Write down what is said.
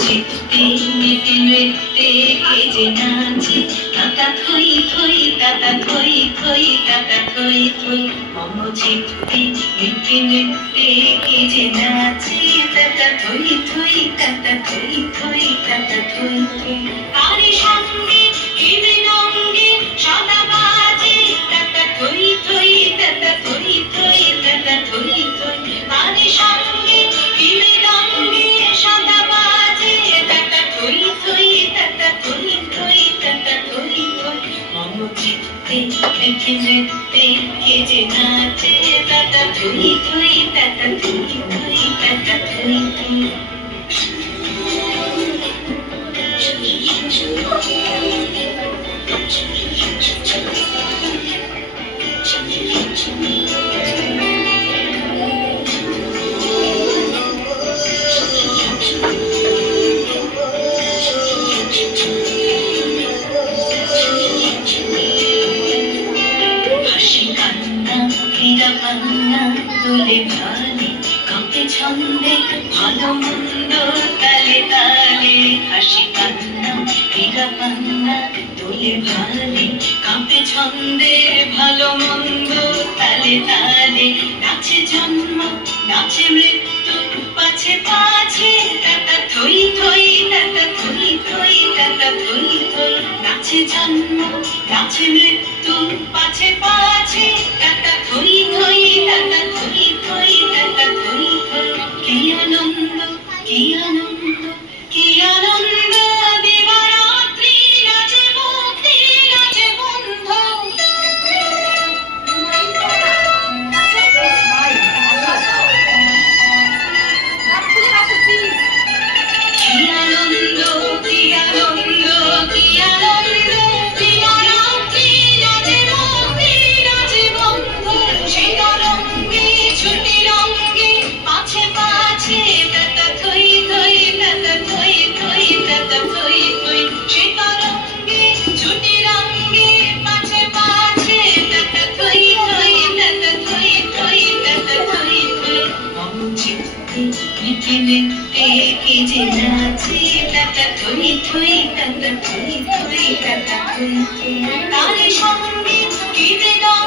চিত্তে মেতে নৃত্যে কে যে নাচে তাতা থই থই তাতা থই থই তাতা থই থই মম চিত্তে মেতে নৃত্যে কে যে নাচে তাতা থই থই তাতা থই থই তাতা থই থই তারি সঙ্গে হৃদয়ঙ্গে সদা বাজে তাতা থই থই তাতা থই থই তাতা থই থই তারি সঙ্গে হৃদয়ঙ্গে সদা বাজে তাতা থই থই তাতা থই থই তাতা থই থই মম চিত্তে মেতে নৃত্যে কে যে নাচে তাতা থই থই তাতা থই থই তাতা থই থই তুলে ভালে কাঁপে ছন্দে ভালো মন্দ তালে তালে হাসি কান্না হীরা পান্না তুলে ভালে কাঁপে ছন্দে ভালো মন্দ তালে তালে নাচে জন্ম নাচে মৃত্যু পাছে পাছে তাতা থই থই তাতা থই থই তাতা থই থই নাচে জন্ম নাচে মৃত্যু পাছে পাছে তাতা থই থই তাতা থই থই তাতা থই থই কি আনন্দ কি আনন্দ কি আনন্দ দিবারাত্রি নাচে মুক্তি নাচে বন্ধু কি আনন্দ কি আনন্দ কি আনন্দ দিবারাত্রি নাচে মুক্তি নাচে বন্ধু শীতরঙ্গে ছুটি রঙ্গে পাছে পাছে তাতা থই থই তাতা থই থই তাতা থই থই শীতরঙ্গে ছুটি রঙ্গে পাছে পাছে তাতা থই থই তাতা থই থই তাতা থই থই মম চিত্তে মেতে নৃত্যে কে যে নাচে তাতা থই থই তাতা থই থই তাতা থই থই তারি সঙ্গে হৃদয়